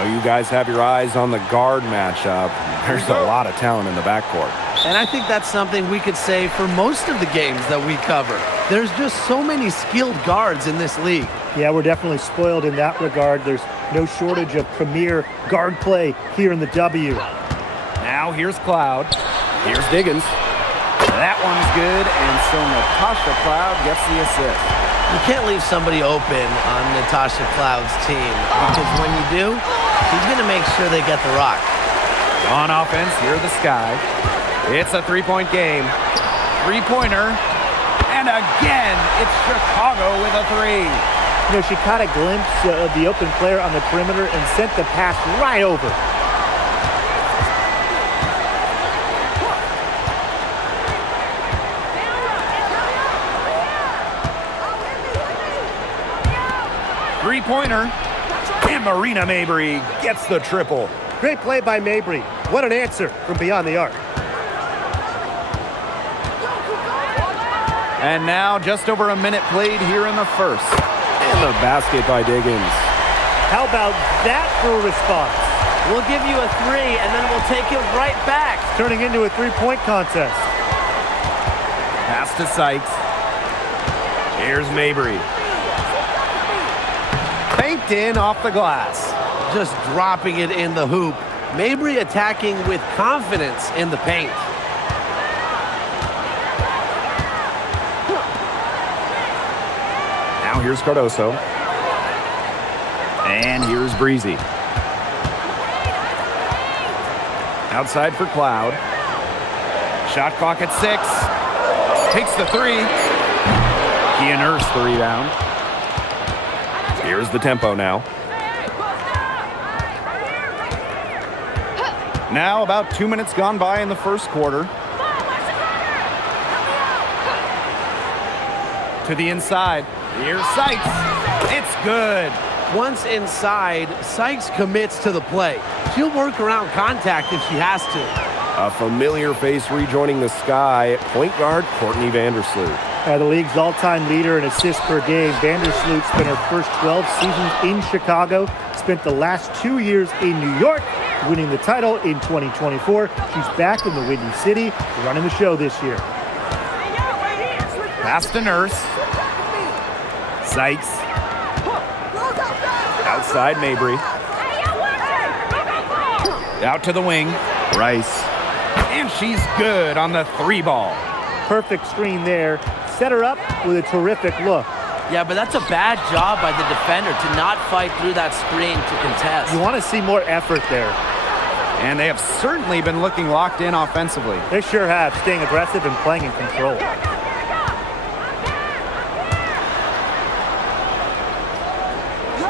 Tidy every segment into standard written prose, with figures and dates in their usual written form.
Now you guys have your eyes on the guard matchup. There's a lot of talent in the backcourt. And I think that's something we could say for most of the games that we cover. There's just so many skilled guards in this league. Yeah, we're definitely spoiled in that regard. There's no shortage of premier guard play here in the W. Now here's Cloud. Here's Diggins. That one's good, and so Natasha Cloud gets the assist. You can't leave somebody open on Natasha Cloud's team, because when you do, he's going to make sure they get the rock. On offense, here are the Sky. It's a three-point game. Three-pointer. And again, it's Chicago with a three. You know, she caught a glimpse of the open player on the perimeter and sent the pass right over. Three-pointer. And Marina Mabry gets the triple. Great play by Mabry. What an answer from beyond the arc. And now just over a minute played here in the first. And the basket by Diggins. How about that for a response? We'll give you a three, and then we'll take it right back. Turning into a three-point contest. Pass to Sykes. Here's Mabry. Faked in off the glass. Just dropping it in the hoop. Mabry attacking with confidence in the paint. Now here's Cardoso. And here's Breezy. Outside for Cloud. Shot clock at 6. Takes the three. Kia Nurse the rebound. Here's the tempo now. Now about 2 minutes gone by in the first quarter. To the inside. Here's Sykes. It's good. Once inside, Sykes commits to the play. She'll work around contact if she has to. A familiar face rejoining the Sky, point guard Courtney Vandersloot. The league's all-time leader in assists per game. Vandersloot spent her first 12 seasons in Chicago, spent the last 2 years in New York, winning the title in 2024. She's back in the Windy City, running the show this year. Pass to Nurse. Sykes. Outside Mabry. Out to the wing. Rice. And she's good on the three ball. Perfect screen there. Set her up with a terrific look. Yeah, but that's a bad job by the defender to not fight through that screen to contest. You want to see more effort there. And they have certainly been looking locked in offensively. They sure have, staying aggressive and playing in control.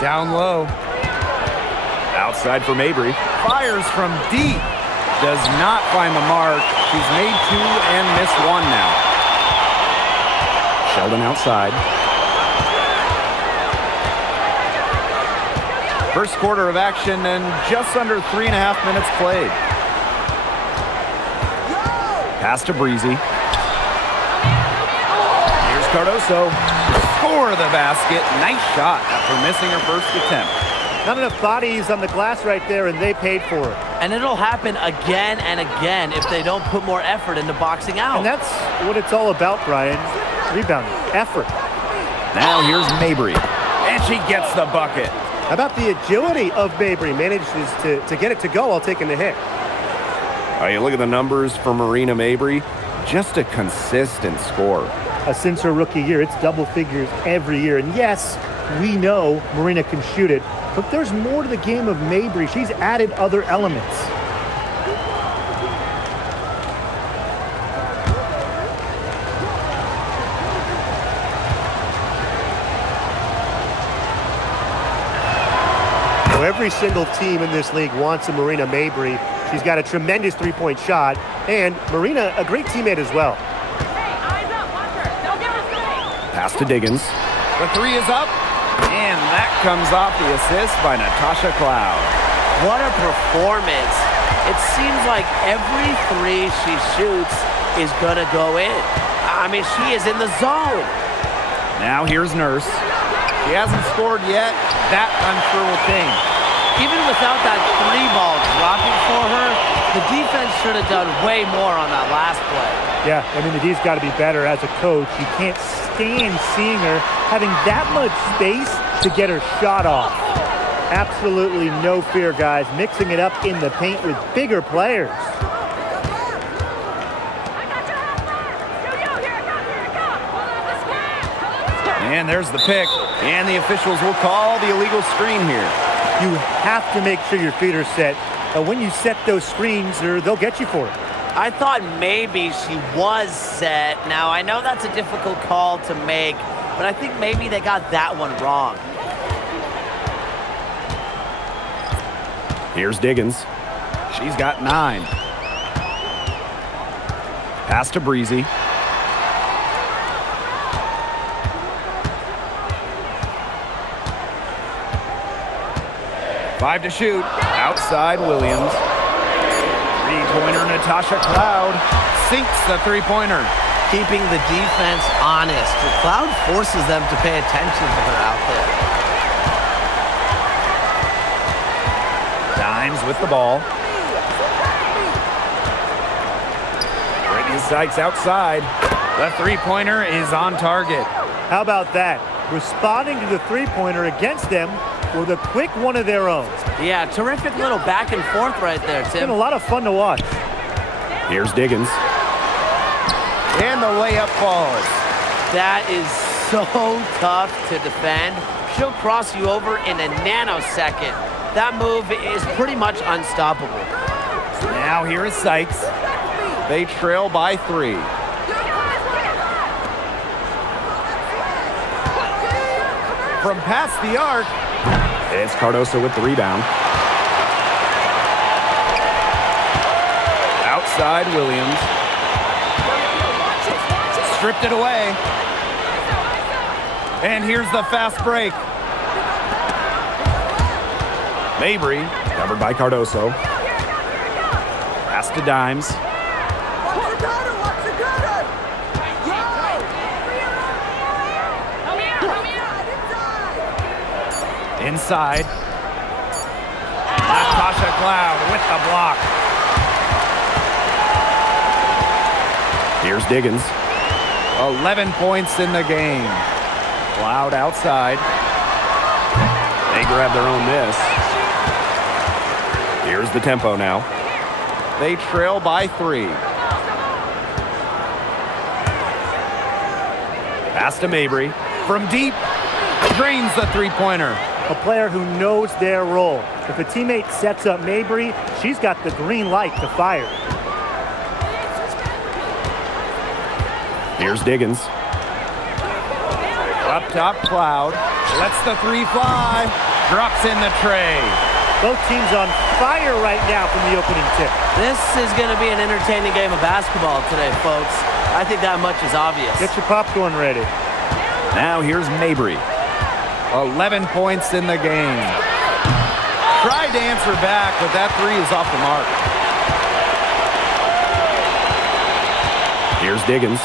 Down low. Outside for Mabry. Fires from deep. Does not find the mark. She's made two and missed one now. Sheldon outside. First quarter of action and just under 3.5 minutes played. Pass to Breezy. Here's Cardoso. Score the basket. Nice shot after missing her first attempt. Not enough bodies on the glass right there, and they paid for it. And it'll happen again and again if they don't put more effort into boxing out. And that's what it's all about, Brian. Rebounding, effort. Now here's Mabry. And she gets the bucket. How about the agility of Mabry? Manages to get it to go while taking the hit. You look at the numbers for Marina Mabry. Just a consistent score. Since her rookie year, it's double figures every year. And yes, we know Marina can shoot it, but there's more to the game of Mabry. She's added other elements. So every single team in this league wants a Marina Mabry. She's got a tremendous three-point shot, and Marina, a great teammate as well. Pass to Diggins. The three is up, and that comes off the assist by Natasha Cloud. What a performance. It seems like every three she shoots is going to go in. I mean, she is in the zone. Now here's Nurse. She hasn't scored yet. That I'm sure will change. even without that 3-ball dropping for her, the defense should have done way more on that last play. Yeah, I mean, the D's got to be better as a coach. You can't stand seeing her having that much space to get her shot off. Absolutely no fear, guys. Mixing it up in the paint with bigger players. And there's the pick. And the officials will call the illegal screen here. You have to make sure your feet are set. When you set those screens, they'll get you for it. I thought maybe she was set. Now, I know that's a difficult call to make, but I think maybe they got that one wrong. Here's Diggins. She's got 9. Pass to Breezy. Five to shoot. Outside Williams. Three-pointer Natasha Cloud sinks the three-pointer. Keeping the defense honest. The Cloud forces them to pay attention to her out there. Dimes with the ball. Brittany Sykes outside. The three-pointer is on target. How about that? Responding to the three-pointer against them with a quick one of their own. Yeah, terrific little back and forth right there, Tim. It's been a lot of fun to watch. Here's Diggins. And the layup falls. That is so tough to defend. She'll cross you over in a nanosecond. That move is pretty much unstoppable. Now here is Sykes. They trail by 3. From past the arc, it's Cardoso with the rebound. Outside Williams. Stripped it away. And here's the fast break. Mabry, covered by Cardoso. Pass to Dimes. Inside. Natasha Cloud with the block. Here's Diggins. 11 points in the game. Cloud outside. They grab their own miss. Here's the tempo now. They trail by 3. Pass to Mabry. From deep, drains the three-pointer. A player who knows their role. If a teammate sets up Mabry, she's got the green light to fire. Here's Diggins. Up top, Cloud. Lets the 3 fly. Drops in the tray. Both teams on fire right now from the opening tip. This is going to be an entertaining game of basketball today, folks. I think that much is obvious. Get your popcorn ready. Now here's Mabry. 11 points in the game. Tried to answer back, but that 3 is off the mark. Here's Diggins.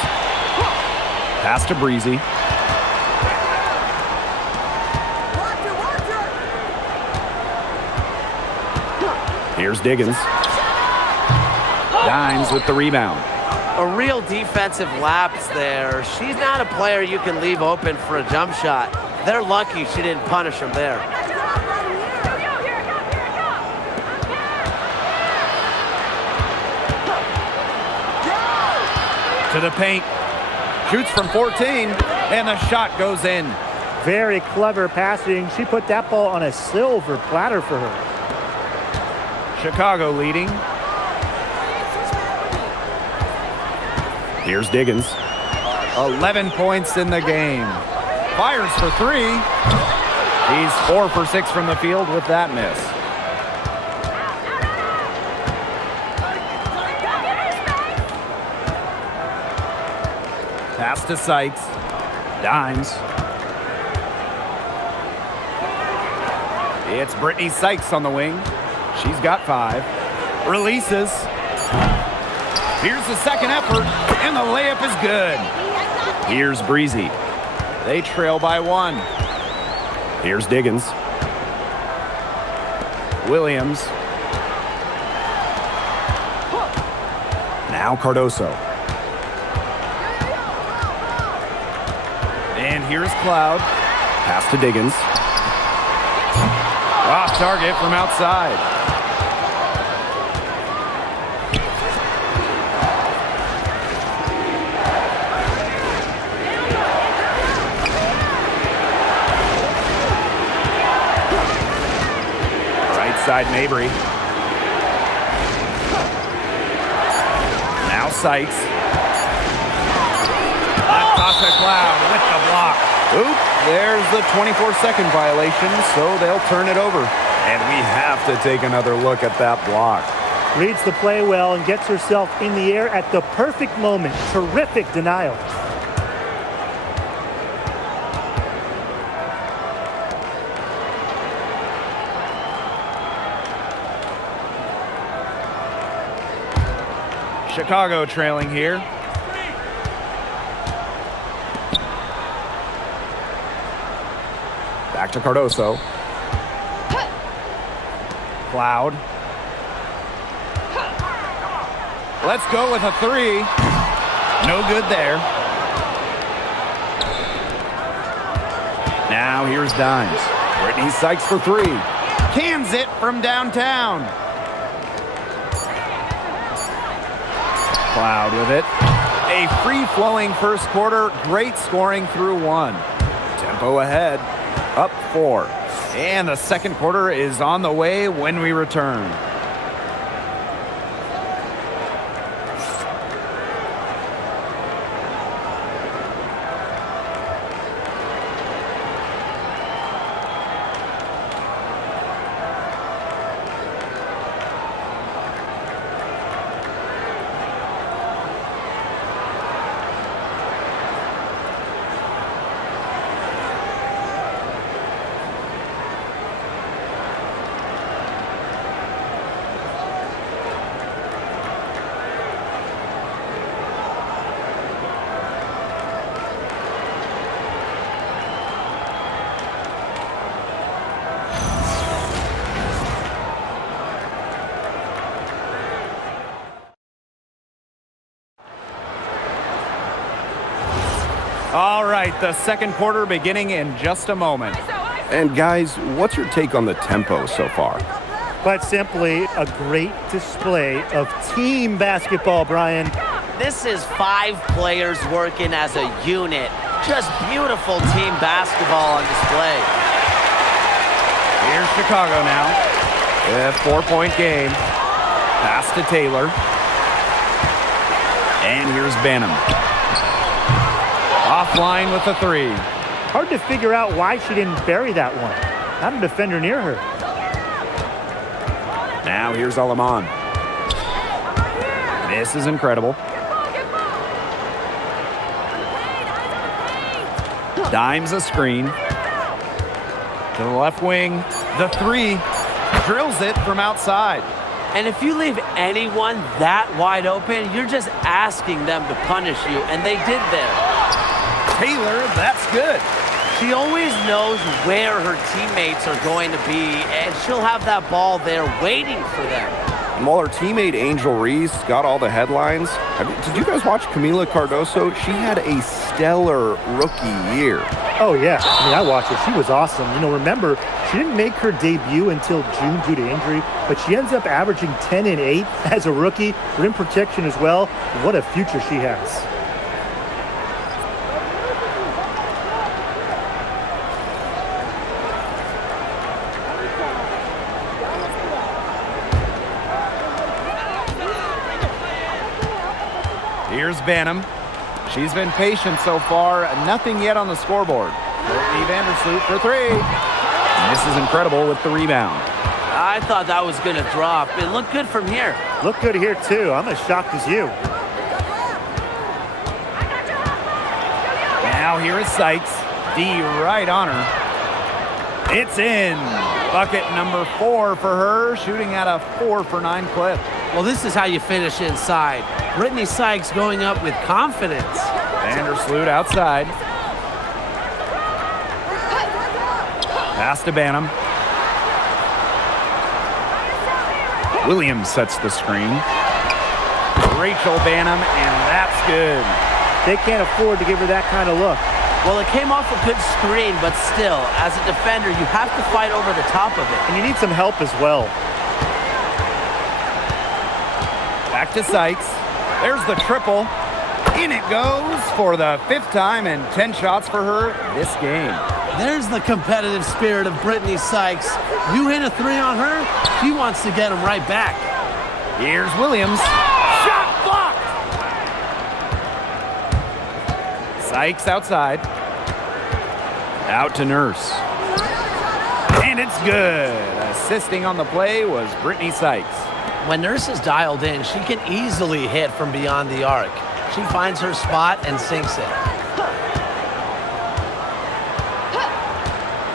Pass to Breezy. Here's Diggins. Dimes with the rebound. A real defensive lapse there. She's not a player you can leave open for a jump shot. They're lucky she didn't punish him there. To the paint. Shoots from 14, and the shot goes in. Very clever passing. She put that ball on a silver platter for her. Chicago leading. Here's Diggins. 11 points in the game. Fires for 3. He's 4 for 6 from the field with that miss. Pass to Sykes. Dimes. It's Brittany Sykes on the wing. She's got 5. Releases. Here's the second effort, and the layup is good. Here's Breezy. They trail by 1. Here's Diggins. Williams. Now Cardoso. And here's Cloud. Pass to Diggins. Off target from outside. Right side Mabry. Now Sykes. Natasha Cloud with the block. Oop, there's the 24-second violation, so they'll turn it over. And we have to take another look at that block. Reads the play well and gets herself in the air at the perfect moment. Terrific denial. Chicago trailing here. Back to Cardoso. Cloud. Let's go with a three. No good there. Now here's Dimes. Brittany Sykes for three. Cans it from downtown. Cloud with it. A free-flowing first quarter. Great scoring through one. Tempo ahead. Up 4. And the second quarter is on the way when we return. All right, the second quarter beginning in just a moment. And guys, what's your take on the tempo so far? Quite simply, a great display of team basketball, Brian. This is 5 players working as a unit. Just beautiful team basketball on display. Here's Chicago now. A 4-point game. Pass to Taylor. And here's Banham. Offline with a three. Hard to figure out why she didn't bury that one. Not a defender near her. Now here's Alaman. This is incredible. Dimes a screen. To the left wing. The three. Drills it from outside. And if you leave anyone that wide open, you're just asking them to punish you, and they did there. Taylor, that's good. She always knows where her teammates are going to be, and she'll have that ball there waiting for them. And while her teammate Angel Reese got all the headlines, did you guys watch Camila Cardoso? She had a stellar rookie year. Oh, yeah. I mean, I watched her. She was awesome. You know, remember, she didn't make her debut until June due to injury, but she ends up averaging 10 and 8 as a rookie, rim protection as well. What a future she has. Here's Banham. She's been patient so far. Nothing yet on the scoreboard. Courtney Vandersloot for three. And this is incredible with the rebound. I thought that was going to drop. It looked good from here. Look good here, too. I'm as shocked as you. Now here is Sykes. D right on her. It's in. Bucket number 4 for her, shooting at a 4 for 9 clip. Well, this is how you finish inside. Brittany Sykes going up with confidence. Vandersloot outside. Pass to Banham. Williams sets the screen. Rachel Banham, and that's good. They can't afford to give her that kind of look. Well, it came off a good screen, but still, as a defender, you have to fight over the top of it. And you need some help as well. Back to Sykes. There's the triple. In it goes for the 5th time and 10 shots for her this game. There's the competitive spirit of Brittany Sykes. You hit a 3 on her, she wants to get them right back. Here's Williams. Shot blocked! Sykes outside. Out to Nurse. And it's good. Assisting on the play was Brittany Sykes. When Nurse is dialed in, she can easily hit from beyond the arc. She finds her spot and sinks it.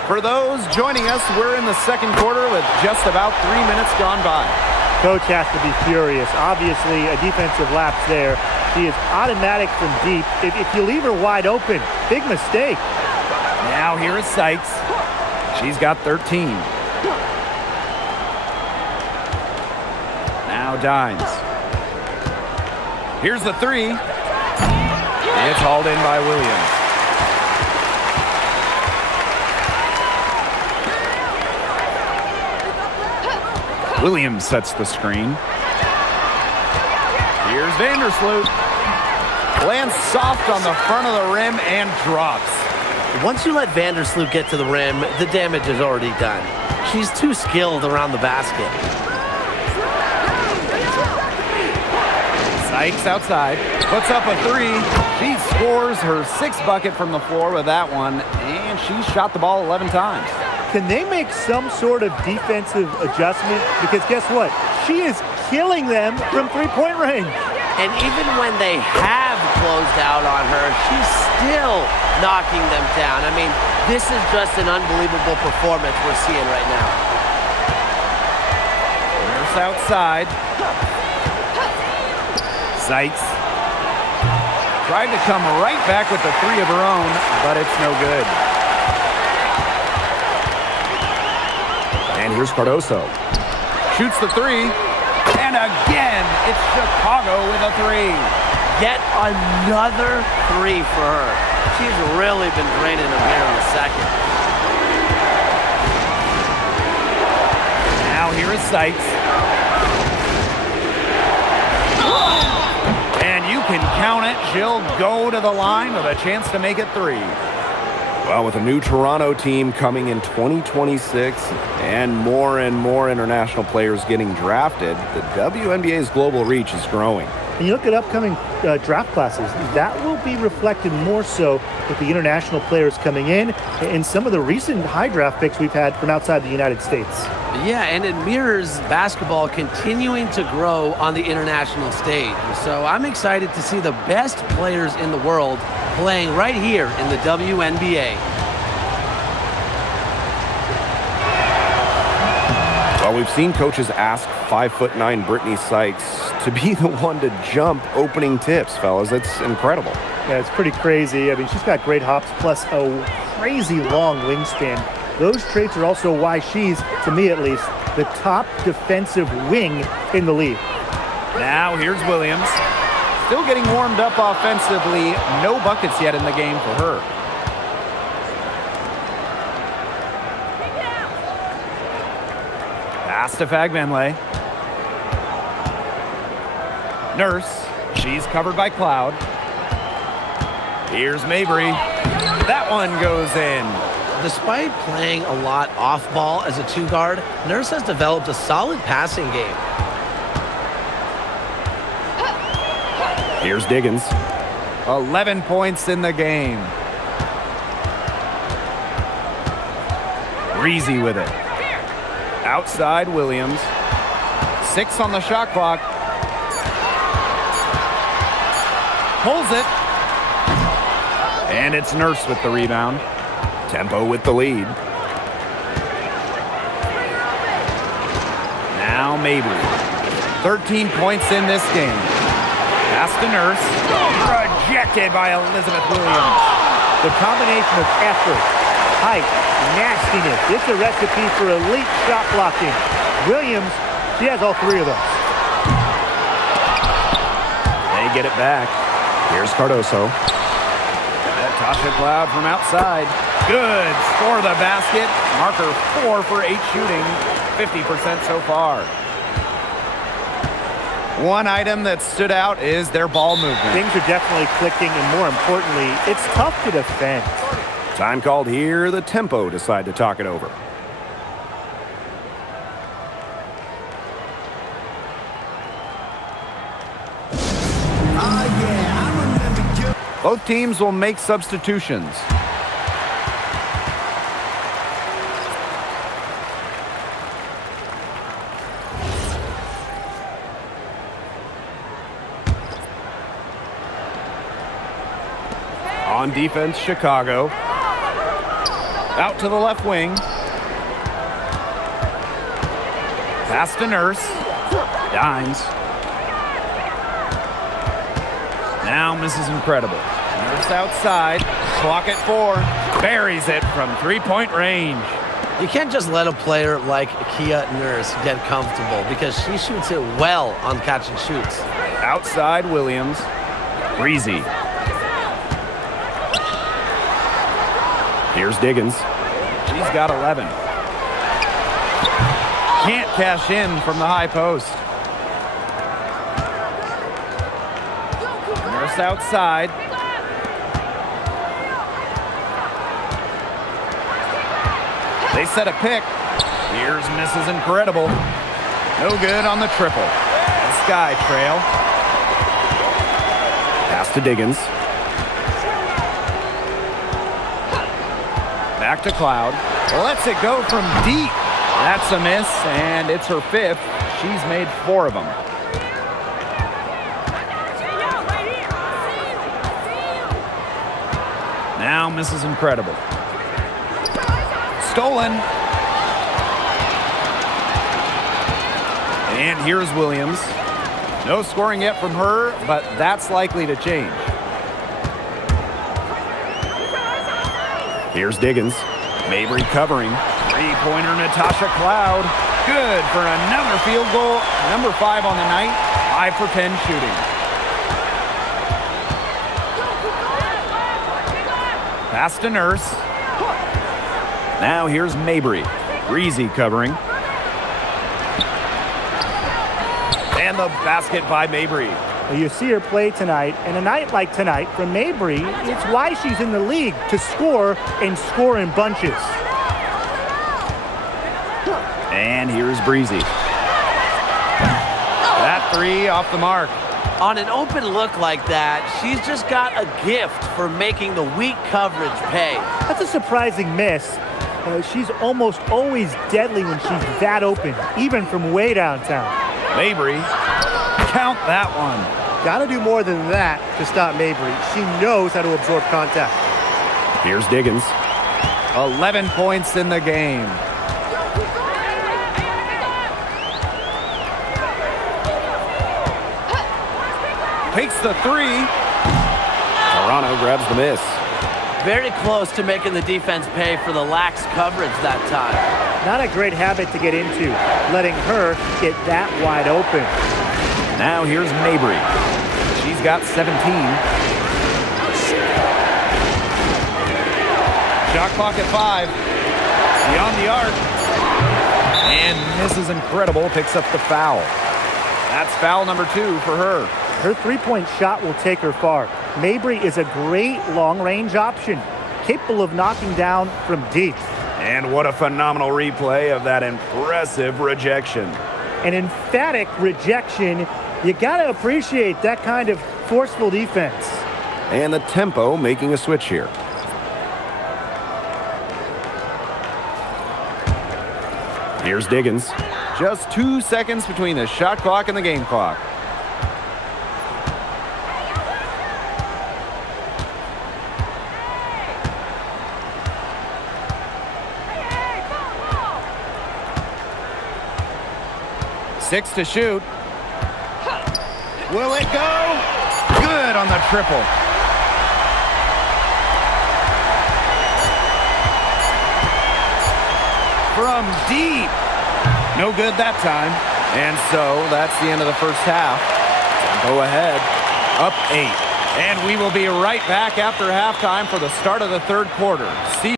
For those joining us, we're in the second quarter with just about 3 minutes gone by. Coach has to be furious. Obviously, a defensive lapse there. She is automatic from deep. If you leave her wide open, big mistake. Now here is Sykes. She's got 13. Now Dimes. Here's the 3. It's hauled in by Williams. Williams sets the screen. Here's Vandersloot. Lands soft on the front of the rim and drops. Once you let Vandersloot get to the rim, the damage is already done. She's too skilled around the basket. Sykes outside, puts up a 3. She scores her 6th bucket from the floor with that one, and she shot the ball 11 times. Can they make some sort of defensive adjustment? Because guess what? She is killing them from three-point range. And even when they have closed out on her, she's still knocking them down. I mean, this is just an unbelievable performance we're seeing right now. Nurse outside. Sykes tried to come right back with the 3 of her own, but it's no good. And here's Cardoso. Shoots the 3. And again, it's Chicago with a 3. Yet another 3 for her. She's really been draining them here in the second. Now here is Sykes. And you can count it. She'll go to the line with a chance to make it 3. Well, with a new Toronto team coming in 2026 and more international players getting drafted, the WNBA's global reach is growing. And you look at upcoming draft classes, that will be reflected more so with the international players coming in and some of the recent high draft picks we've had from outside the United States. Yeah, and it mirrors basketball continuing to grow on the international stage. So I'm excited to see the best players in the world playing right here in the WNBA. Well, we've seen coaches ask 5'9" Brittany Sykes to be the one to jump opening tips, fellas. It's incredible. Yeah, it's pretty crazy. I mean, she's got great hops plus a crazy long wingspan. Those traits are also why she's, to me at least, the top defensive wing in the league. Now here's Williams. Still getting warmed up offensively. No buckets yet in the game for her. Pass to Fagbenle. Nurse. She's covered by Cloud. Here's Mabry. That one goes in. Despite playing a lot off ball as a 2-guard, Nurse has developed a solid passing game. Here's Diggins. 11 points in the game. Breezy with it. Outside Williams. 6 on the shot clock. Pulls it. And it's Nurse with the rebound. Tempo with the lead. Now Mabry. 13 points in this game. Pass to Nurse. Rejected by Elizabeth Williams. The combination of effort, height, nastiness, it's a recipe for elite shot blocking. Williams She has all three of those. They get it back. Here's Cardoso. Natasha Cloud from outside. Good. Score the basket. Marker 4 for 8 shooting. 50% so far. One item that stood out is their ball movement. Things are definitely clicking, and more importantly, it's tough to defend. Time called here. The Tempo decide to talk it over. Both teams will make substitutions. On defense, Chicago. Out to the left wing. Pass to Nurse. Dimes. Now misses incredible. Nurse outside. Clock at 4. Buries it from three-point range. You can't just let a player like Kia Nurse get comfortable because she shoots it well on catch and shoots. Outside Williams. Breezy. Here's Diggins. She's got 11. Can't cash in from the high post. Nurse outside. They set a pick. Here's misses incredible. No good on the triple. Sky trail. Pass to Diggins. Back to Cloud. Lets it go from deep. That's a miss, and it's her 5th. She's made 4 of them. Now misses incredible. Stolen. And here's Williams. No scoring yet from her, but that's likely to change. Here's Diggins. Mabry covering. Three-pointer Natasha Cloud. Good for another field goal. Number 5 on the night. 5 for 10 shooting. Pass to Nurse. Now here's Mabry. Breezy covering. And the basket by Mabry. Well, you see her play tonight, and a night like tonight from Mabry, it's why she's in the league, to score and score in bunches. And here's Breezy. That 3 off the mark. On an open look like that, she's just got a gift for making the weak coverage pay. That's a surprising miss. She's almost always deadly when she's that open, even from way downtown. Mabry, count that one. Got to do more than that to stop Mabry. She knows how to absorb contact. Here's Diggins. 11 points in the game. Takes the 3. Toronto grabs the miss. Very close to making the defense pay for the lax coverage that time. Not a great habit to get into, letting her get that wide open. Now here's Mabry. She's got 17. Shot clock at 5. Beyond the arc. And misses incredible, picks up the foul. That's foul number 2 for her. Her three-point shot will take her far. Mabry is a great long-range option, capable of knocking down from deep. And what a phenomenal replay of that impressive rejection. An emphatic rejection. You got to appreciate that kind of forceful defense. And the Tempo making a switch here. Here's Diggins. Just 2 seconds between the shot clock and the game clock. Six to shoot. Will it go? Good on the triple. From deep. No good that time. And so that's the end of the first half. Tempo ahead, up 8. And we will be right back after halftime for the start of the third quarter. See.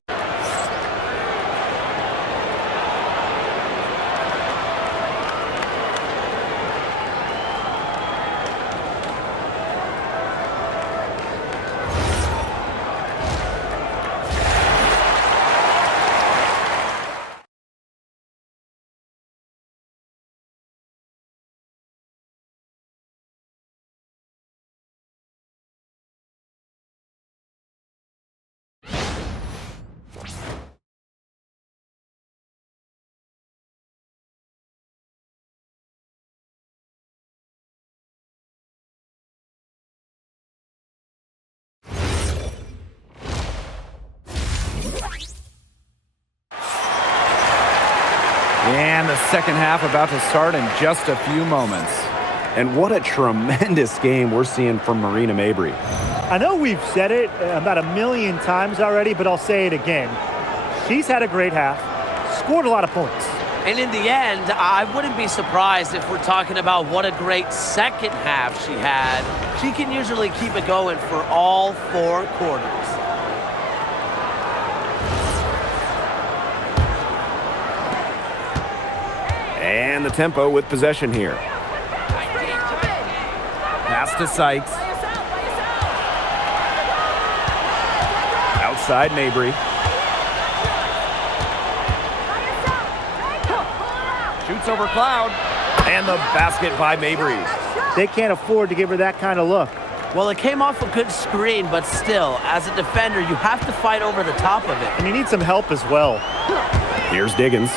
And the second half about to start in just a few moments. And what a tremendous game we're seeing from Marina Mabrey. I know we've said it about 1,000,000 times already, but I'll say it again. She's had a great half, scored a lot of points. And in the end, I wouldn't be surprised if we're talking about what a great second half she had. She can usually keep it going for all 4 quarters. And the tempo with possession here. Pass to Sykes. Outside Mabrey. Shoots over Cloud. And the basket by Mabrey. They can't afford to give her that kind of look. Well, it came off a good screen, but still, as a defender, you have to fight over the top of it. And you need some help as well. Here's Diggins.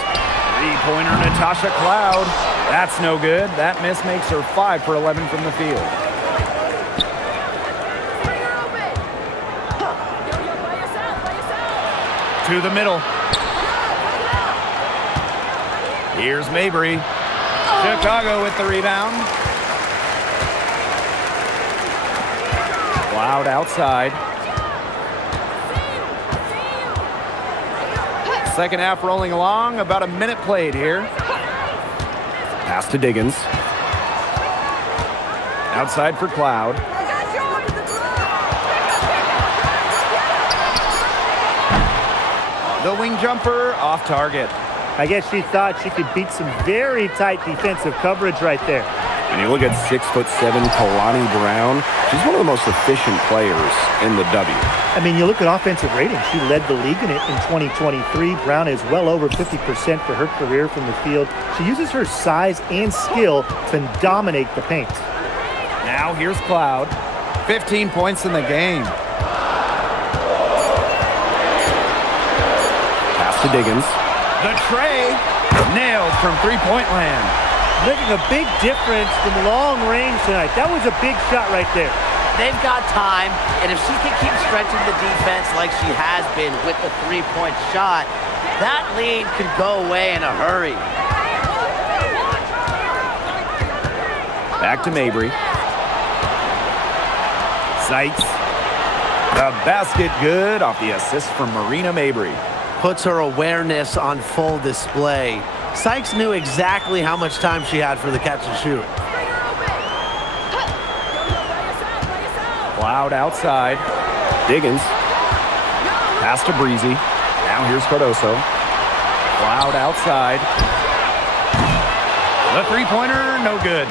Three-pointer, Natasha Cloud. That's no good. That miss makes her 5 for 11 from the field. To the middle. Here's Mabrey. Chicago with the rebound. Cloud outside. Second half rolling along. About a minute played here. Pass to Diggins. Outside for Cloud. The wing jumper off target. I guess she thought she could beat some very tight defensive coverage right there. And you look at 6'7" Kalani Brown. She's one of the most efficient players in the W. I mean, you look at offensive rating. She led the league in it in 2023. Brown is well over 50% for her career from the field. She uses her size and skill to dominate the paint. Now here's Cloud. 15 points in the game. Pass to Diggins. The tray nailed from three-point land. Making a big difference from long range tonight. That was a big shot right there. They've got time, and if she can keep stretching the defense like she has been with the three-point shot, that lead could go away in a hurry. Back to Mabrey. Sykes. The basket good off the assist from Marina Mabrey. Puts her awareness on full display. Sykes knew exactly how much time she had for the catch and shoot. Cloud outside. Diggins. Pass to Breezy. Now here's Cardoso. Cloud outside. The three-pointer, no good.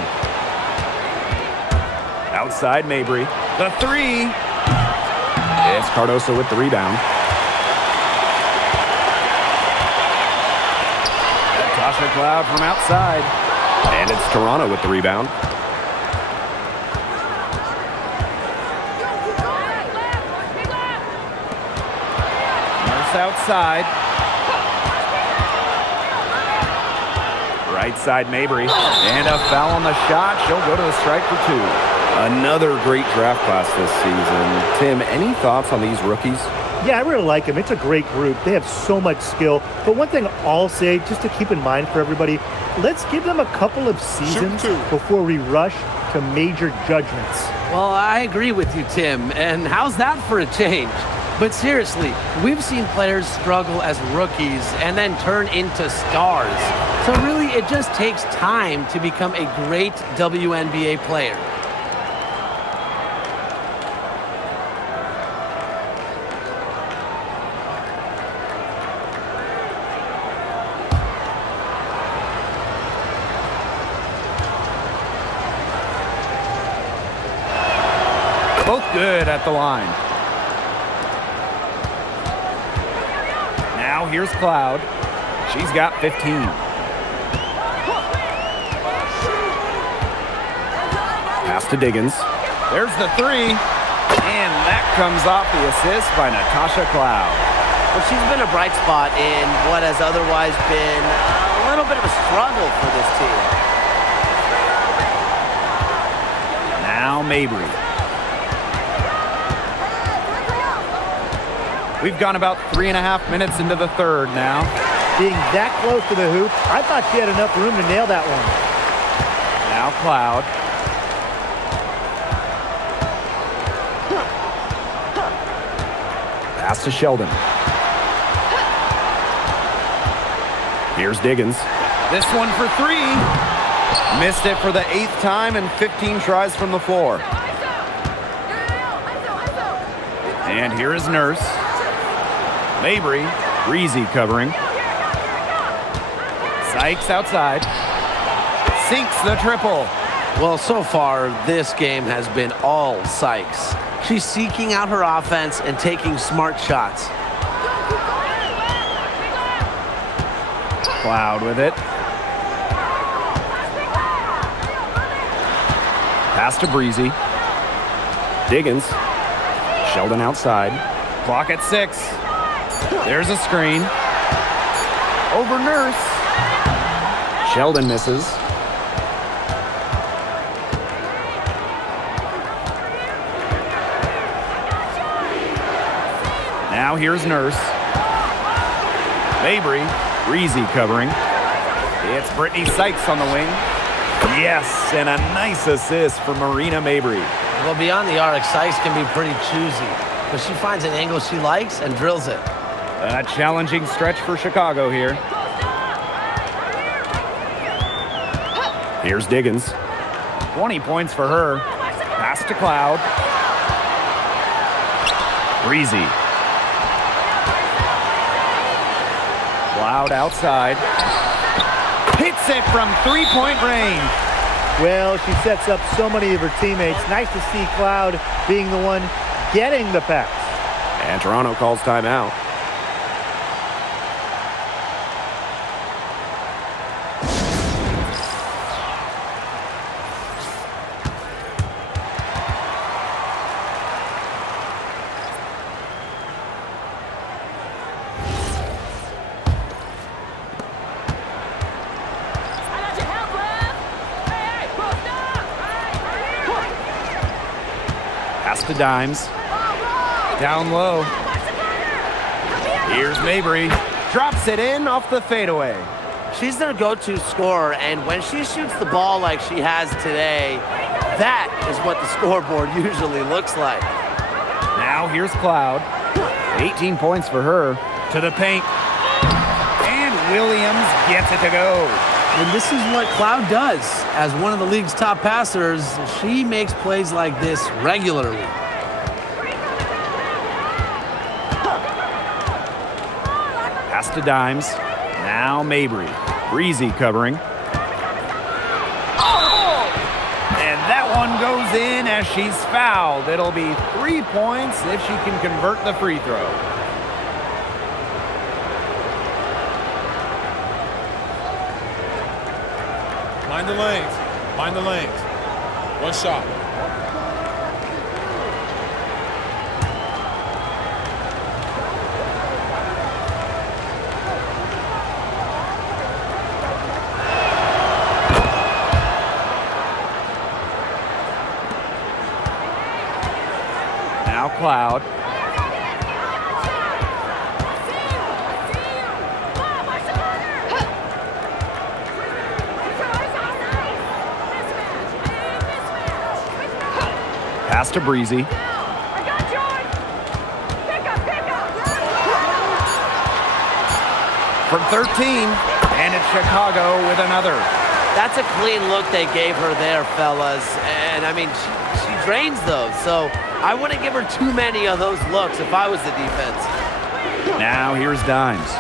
Outside Mabrey. The three. It's Cardoso with the rebound. Natasha Cloud from outside. And it's Toronto with the rebound. Nurse outside. Right side Mabrey. And a foul on the shot. She'll go to the strike for 2. Another great draft class this season. Tim, any thoughts on these rookies? Yeah, I really like them. It's a great group. They have so much skill. But one thing I'll say, just to keep in mind for everybody, let's give them a couple of seasons before we rush to major judgments. Well, I agree with you, Tim. And how's that for a change? But seriously, we've seen players struggle as rookies and then turn into stars. So really, it just takes time to become a great WNBA player. Both good at the line. Now here's Cloud. She's got 15. Pass to Diggins. There's the three. And that comes off the assist by Natasha Cloud. Well, she's been a bright spot in what has otherwise been a little bit of a struggle for this team. Now Mabry. We've gone about 3.5 minutes into the third now. Being that close to the hoop, I thought she had enough room to nail that one. Now Cloud. Pass to Sheldon. Here's Diggins. This one for three. Missed it for the 8th time and 15 tries from the floor. And here is Nurse. Mabry, Breezy covering. Sykes outside. Sinks the triple. Well, so far, this game has been all Sykes. She's seeking out her offense and taking smart shots. Cloud with it. Pass to Breezy. Diggins. Sheldon outside. Clock at 6. There's a screen. Over Nurse. Sheldon misses. Now here's Nurse. Mabry, Breezy covering. It's Brittany Sykes on the wing. Yes, and a nice assist for Marina Mabry. Well, beyond the arc, Sykes can be pretty choosy, but she finds an angle she likes and drills it. A challenging stretch for Chicago here. Here's Diggins. 20 points for her. Pass to Cloud. Breezy. Cloud outside. Hits it from three-point range. Well, she sets up so many of her teammates. Nice to see Cloud being the one getting the pass. And Toronto calls timeout. To Dimes. Down low. Here's Mabry. Drops it in off the fadeaway. She's their go-to scorer, and when she shoots the ball like she has today, that is what the scoreboard usually looks like. Now here's Cloud. 18 points for her. To the paint. And Williams gets it to go. And this is what Cloud does. As one of the league's top passers, she makes plays like this regularly. Pass to Dimes. Now Mabry. Breezy covering. And that one goes in as she's fouled. It'll be 3 points if she can convert the free throw. Mind the lanes. Mind the lanes. One shot. Now Cloud. Pass to Breezy. From 13. And it's Chicago with another. That's a clean look they gave her there, fellas. And, I mean, she drains those. So I wouldn't give her too many of those looks if I was the defense. Now here's Dimes.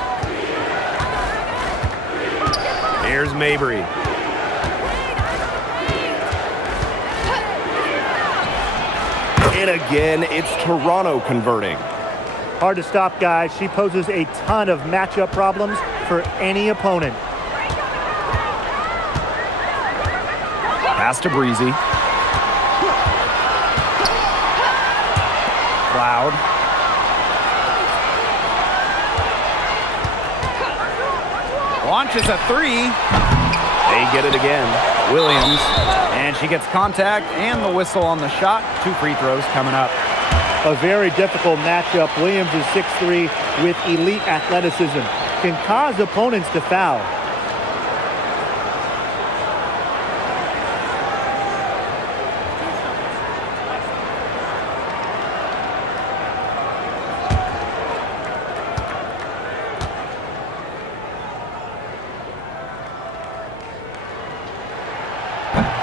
Here's Mabry. And again, it's Toronto converting. Hard to stop, guys. She poses a ton of matchup problems for any opponent. Pass to Breezy. Cloud. Launches a three. They get it again. Williams. And she gets contact and the whistle on the shot. 2 free throws coming up. A very difficult matchup. Williams is 6'3" with elite athleticism. Can cause opponents to foul.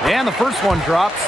And the first one drops.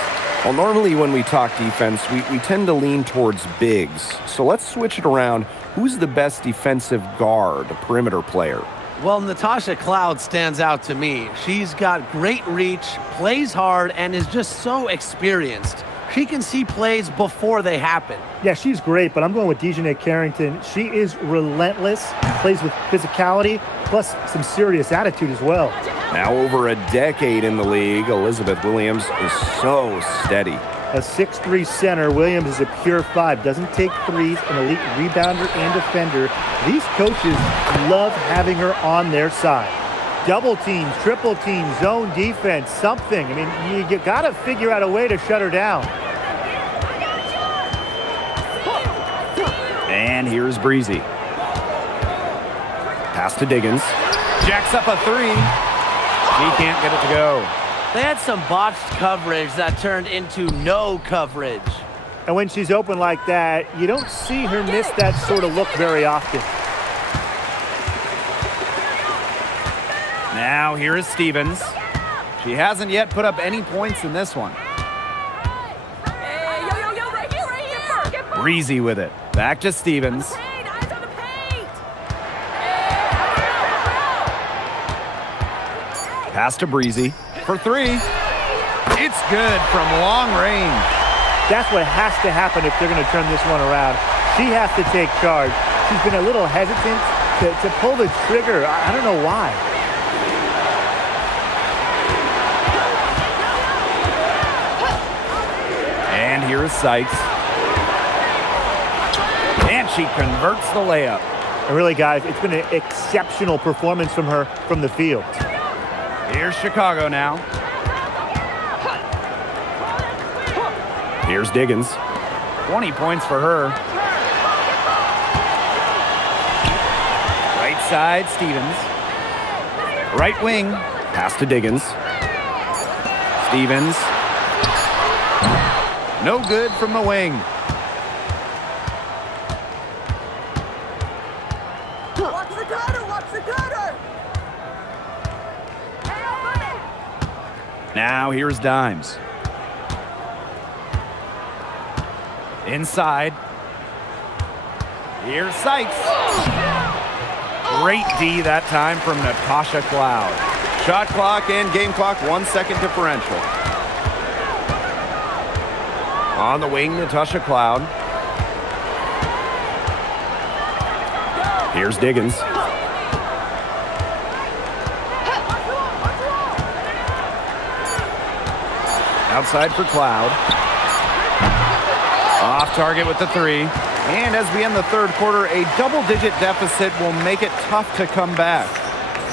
Well, normally when we talk defense, we tend to lean towards bigs. So let's switch it around. Who's the best defensive guard, a perimeter player? Well, Natasha Cloud stands out to me. She's got great reach, plays hard, and is just so experienced. She can see plays before they happen. Yeah, she's great, but I'm going with Dejanay Carrington. She is relentless, plays with physicality, plus some serious attitude as well. Now over a decade in the league, Elizabeth Williams is so steady. A 6'3" center, Williams is a pure 5. Doesn't take threes, an elite rebounder and defender. These coaches love having her on their side. Double teams, triple teams, zone defense, something. I mean, you got to figure out a way to shut her down. And here's Breezy. Pass to Diggins. Jacks up a three. He can't get it to go. They had some botched coverage that turned into no coverage. And when she's open like that, you don't see her miss that sort of look very often. Now here is Stevens. She hasn't yet put up any points in this one. Breezy with it. Back to Stevens. Pass to Breezy for 3. It's good from long range. That's what has to happen if they're going to turn this one around. She has to take charge. She's been a little hesitant to pull the trigger. I don't know why. And here is Sykes. And she converts the layup. And really, guys, it's been an exceptional performance from her from the field. Here's Chicago now. Here's Diggins. 20 points for her. Right side, Stevens. Right wing. Pass to Diggins. Stevens. No good from the wing. Watch the cutter! Watch the cutter! Now here's Dimes. Inside. Here's Sykes. Great D that time from Natasha Cloud. Shot clock and game clock, 1 second differential. On the wing, Natasha Cloud. Here's Diggins. Outside for Cloud. Off target with the 3. And as we end the third quarter, a double-digit deficit will make it tough to come back.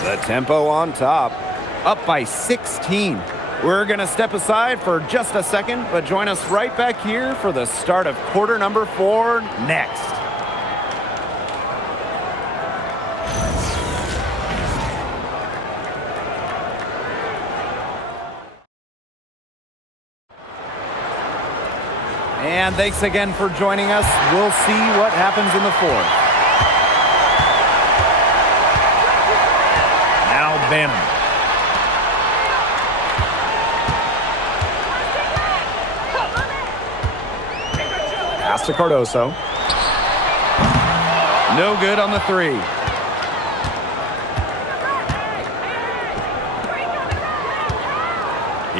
The tempo on top. Up by 16. We're going to step aside for just a second, but join us right back here for the start of quarter number 4 next. And thanks again for joining us. We'll see what happens in the fourth. Now Bannon. Pass to Cardoso. No good on the three.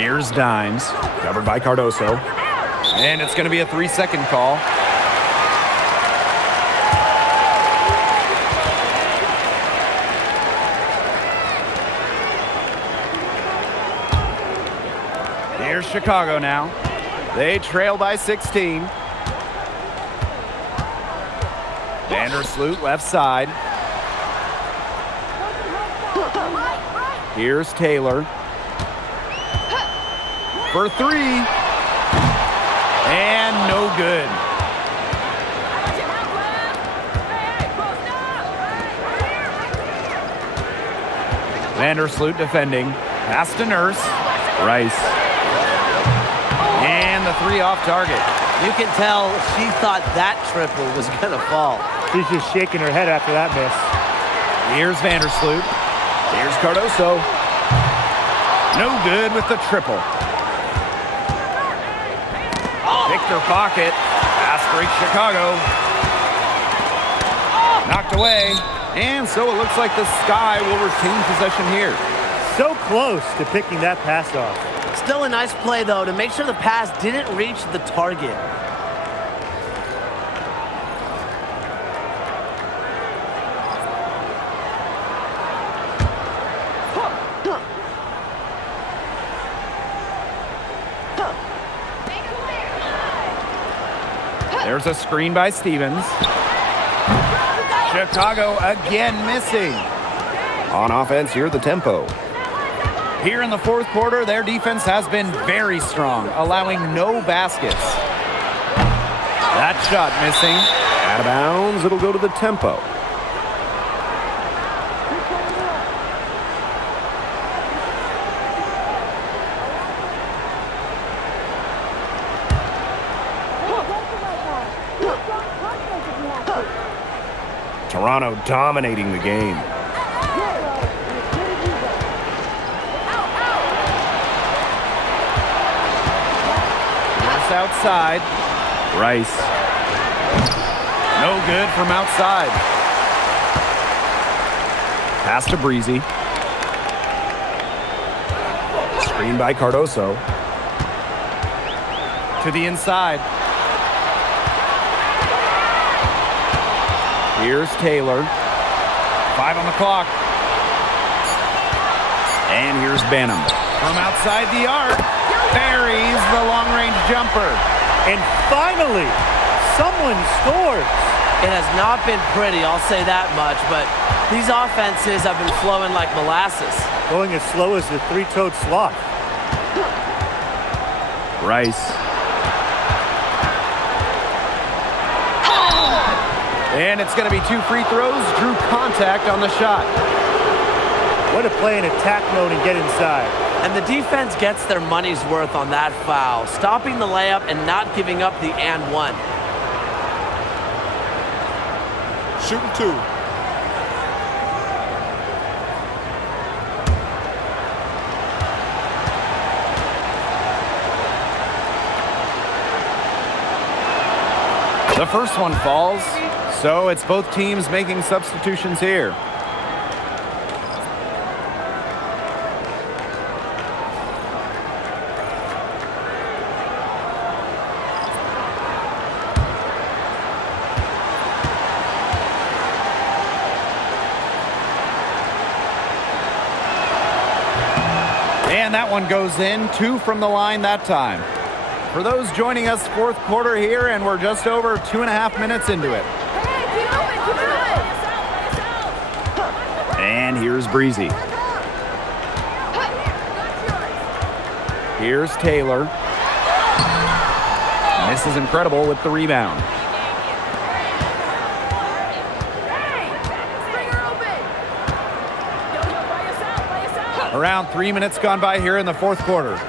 Here's Dimes, covered by Cardoso. And it's going to be a 3-second call. Here's Chicago now. They trail by 16. Vandersloot left side. Here's Taylor. For three. And no good. Vandersloot defending. Pass to Nurse. Rice. And the three off target. You can tell she thought that triple was going to fall. She's just shaking her head after that miss. Here's Vandersloot. Here's Cardoso. No good with the triple. Victor pocket. Pass break Chicago. Knocked away. And so it looks like the Sky will retain possession here. So close to picking that pass off. Still a nice play, though, to make sure the pass didn't reach the target. There's a screen by Stevens. Chicago again missing. On offense, here the tempo. Here in the fourth quarter, their defense has been very strong, allowing no baskets. That shot missing. Out of bounds, it'll go to the tempo. Toronto dominating the game. Outside. Rice. No good from outside. Pass to Breezy. Screen by Cardoso. To the inside. Here's Taylor. 5 on the clock. And here's Banham. From outside the arc. Buries the long-range jumper. And finally, someone scores. It has not been pretty, I'll say that much, but these offenses have been flowing like molasses. Going as slow as the three-toed sloth. Rice. And it's going to be 2 free throws. Drew contact on the shot. Way to play in attack mode and get inside. And the defense gets their money's worth on that foul, stopping the layup and not giving up the and one. Shooting 2. The first one falls, so it's both teams making substitutions here. And that one goes in, 2 from the line that time. For those joining us, fourth quarter here, and we're just over 2.5 minutes into it. And here's Breezy. Here's Taylor. Misses incredible with the rebound. Around 3 minutes gone by here in the fourth quarter.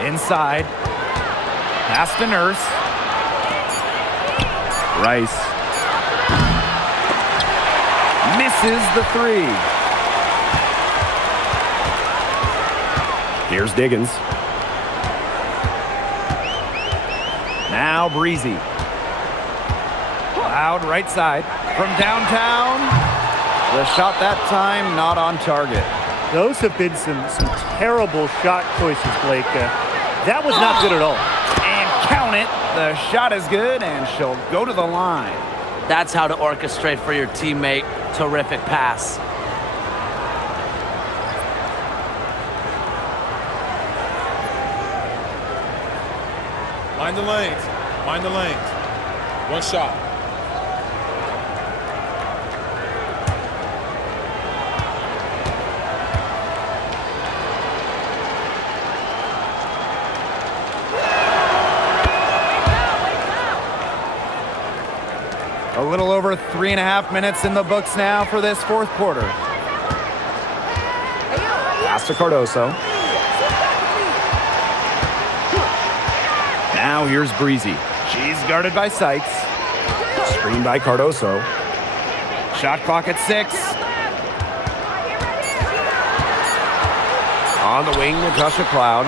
Inside. Pass to Nurse. Rice. Misses the three. Here's Diggins. Now Breezy. Cloud right side. From downtown. The shot that time not on target. Those have been some terrible shot choices, Blake. That was not good at all. And count it. The shot is good, and she'll go to the line. That's how to orchestrate for your teammate. Terrific pass. Mind the lanes. Mind the lanes. One shot. A little over 3.5 minutes in the books now for this fourth quarter. Pass to Cardoso. Now here's Breezy. She's guarded by Sykes. Screen by Cardoso. Shot clock at 6. On the wing, Natasha Cloud.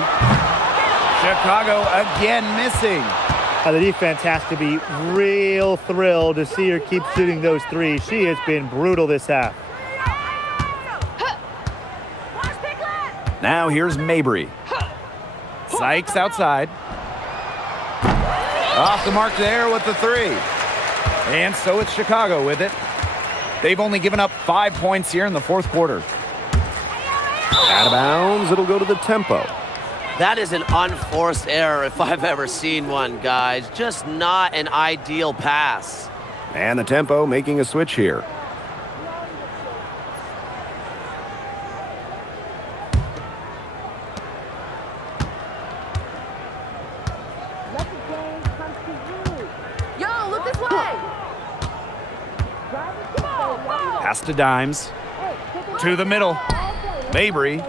Chicago again missing. The defense has to be real thrilled to see her keep shooting those threes. She has been brutal this half. Now here's Mabry. Sykes outside. Off the mark there with the three. And so it's Chicago with it. They've only given up 5 points here in the fourth quarter. Out of bounds, it'll go to the tempo. That is an unforced error if I've ever seen one, guys. Just not an ideal pass. And the tempo making a switch here. Yo, look this way. Pass to Dimes. To the middle. Mabry.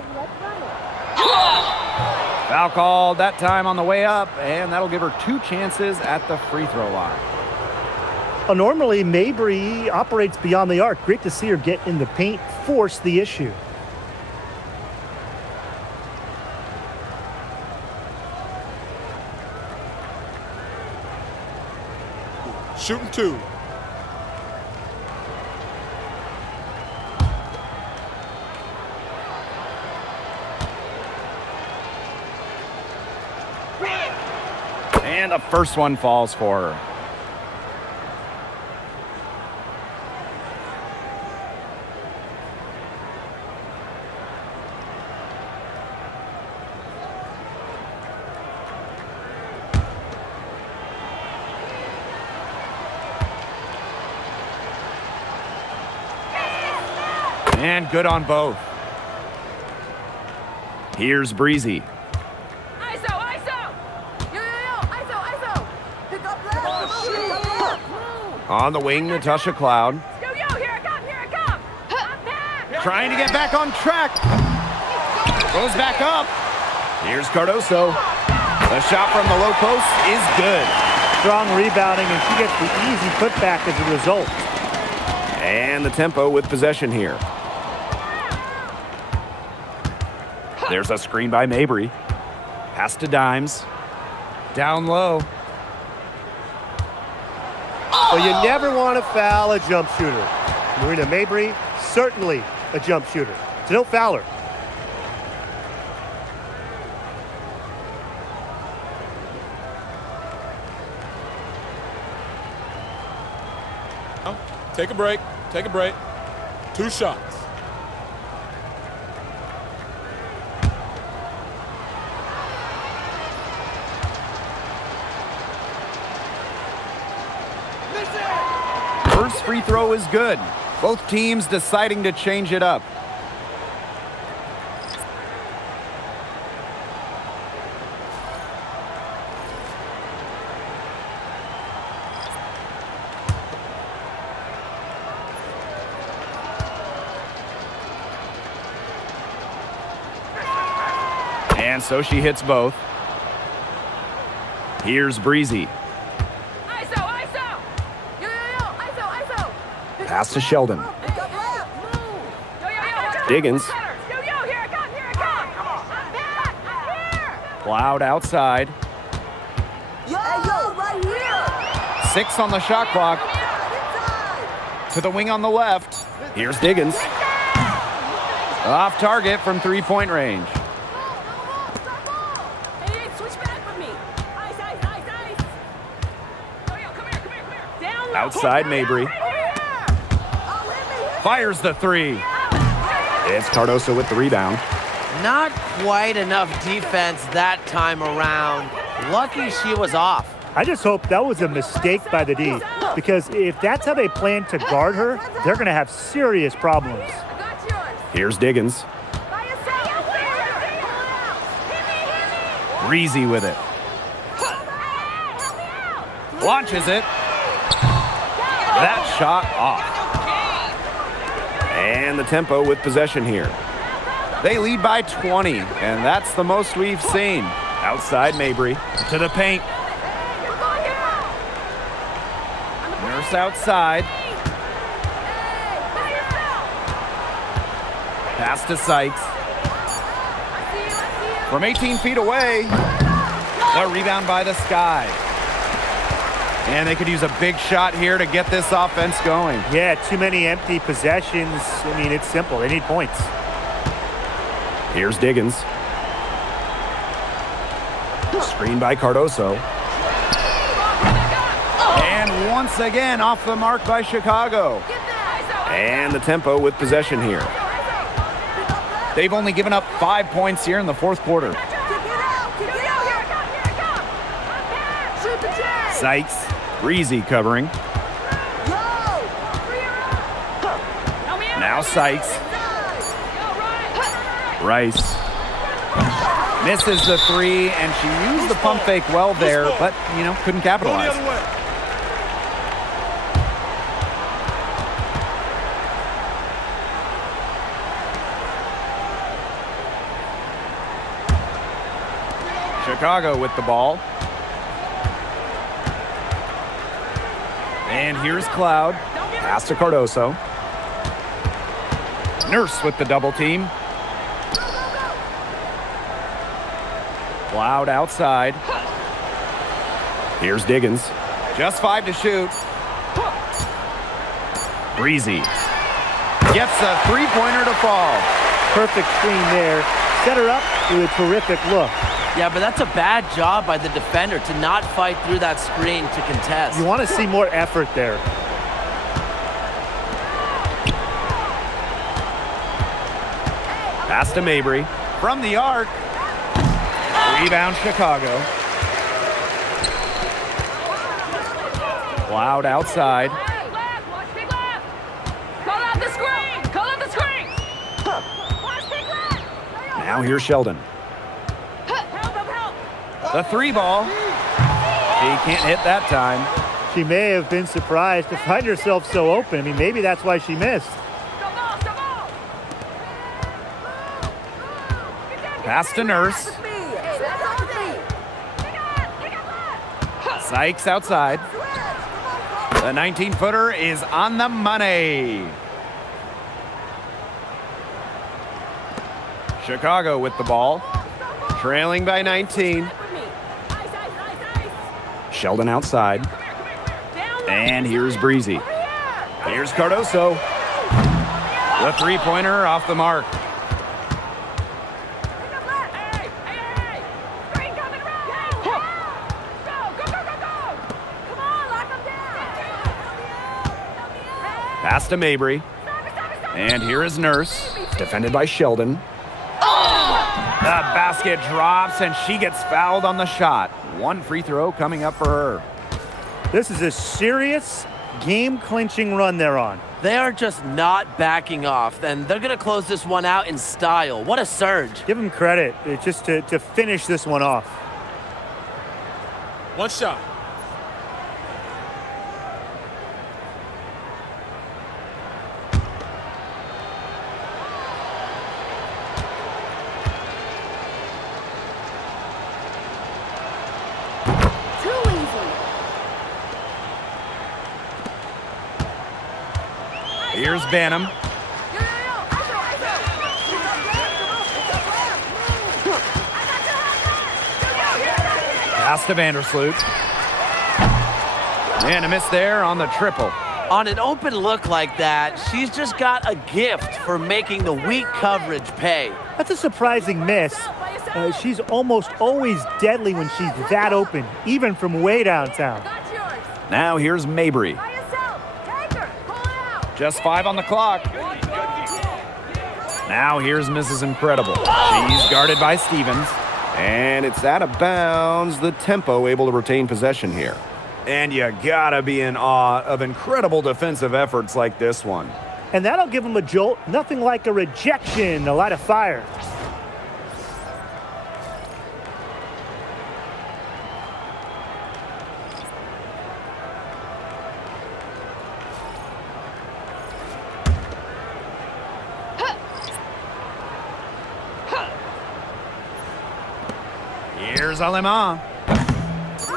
Foul called that time on the way up, and that'll give her 2 chances at the free throw line. Normally, Mabry operates beyond the arc. Great to see her get in the paint, force the issue. Shooting 2. And the first one falls for her. And good on both. Here's Breezy. ISO, ISO. Yo, ISO, ISO. Pick up left. Pick up left. On the wing, Natasha Cloud. Yo, here I come, here I come. I'm back. Trying to get back on track. Goes back up. Here's Cardoso. The shot from the low post is good. Strong rebounding, and she gets the easy putback as a result. And the tempo with possession here. There's a screen by Mabry. Pass to Dimes. Down low. But you never want to foul a jump shooter. Marina Mabry, certainly a jump shooter. So don't foul her. Take a break. Take a break. 2 shots. First free throw is good. Both teams deciding to change it up. And so she hits both. Here's Breezy. ISO, ISO. Yo, ISO, ISO. Pass to Sheldon. Pick up left. Diggins. Yo, here I come, here I come. Come on. I'm back, I'm here. Cloud outside. Yo, right here. 6 on the shot clock. To the wing on the left. Here's Diggins. Off target from three-point range. Hey, switch back with me. Ice. Yo, come here. Down low. Outside Mabry. Fires the three. It's Cardoso with the rebound. Not quite enough defense that time around. Lucky she was off. I just hope that was a mistake by the D, because if that's how they plan to guard her, they're going to have serious problems. I got yours. Here's Diggins. By yourself. Hit me. Breezy with it. Help me out. Launches it. That shot off. And the tempo with possession here. They lead by 20, and that's the most we've seen. Outside Mabry. To the paint. Nurse outside. Pass to Sykes. From 18 feet away. The rebound by the Sky. And they could use a big shot here to get this offense going. Yeah, too many empty possessions. I mean, it's simple. They need points. Here's Diggins. Screen by Cardoso. And once again, off the mark by Chicago. And the tempo with possession here. They've only given up 5 points here in the fourth quarter. Sykes, Breezy covering. Now Sykes. Rice. Misses the three, and she used the pump fake well there, but, couldn't capitalize. Chicago with the ball. And here's Cloud. Pass to Cardoso. Nurse with the double team. Cloud outside. Here's Diggins. Just 5 to shoot. Breezy. Gets a three-pointer to fall. Perfect screen there. Set her up with a terrific look. Yeah, but that's a bad job by the defender to not fight through that screen to contest. You want to see more effort there. Pass to Mabry. From the arc. Rebound Chicago. Cloud outside. Call out the screen. Now here's Sheldon. Help. The three ball. She can't hit that time. She may have been surprised to find herself so open. I mean, maybe that's why she missed. Pass to Nurse. Sykes outside. The 19-footer is on the money. Chicago with the ball. Trailing by 19. Sheldon outside. And here's Breezy. Here's Cardoso. The three-pointer off the mark. Pass to Mabry. And here is Nurse. Defended by Sheldon. The basket drops, and she gets fouled on the shot. One free throw coming up for her. This is a serious game-clinching run they're on. They are just not backing off, and they're going to close this one out in style. What a surge. Give them credit just to finish this one off. One shot. Here's Banham. Pass to Vandersloot. And a miss there on the triple. On an open look like that, she's just got a gift for making the weak coverage pay. That's a surprising miss. She's almost always deadly when she's that open, even from way downtown. Got yours. Now here's Mabry. By yourself. Take her. Pull it out. Just 5 on the clock. Now here's Mrs. Incredible. She's guarded by Stevens. And it's out of bounds. The Tempo able to retain possession here. And you gotta be in awe of incredible defensive efforts like this one. And that'll give them a jolt. Nothing like a rejection, a light of fire. Here's Alema.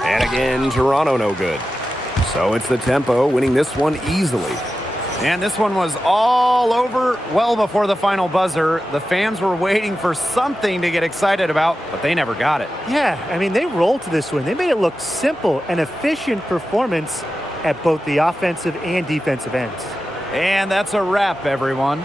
And again, Toronto no good. So it's the Tempo winning this one easily. And this one was all over well before the final buzzer. The fans were waiting for something to get excited about, but they never got it. Yeah, I mean, they rolled to this one. They made it look simple and efficient performance at both the offensive and defensive ends. And that's a wrap, everyone.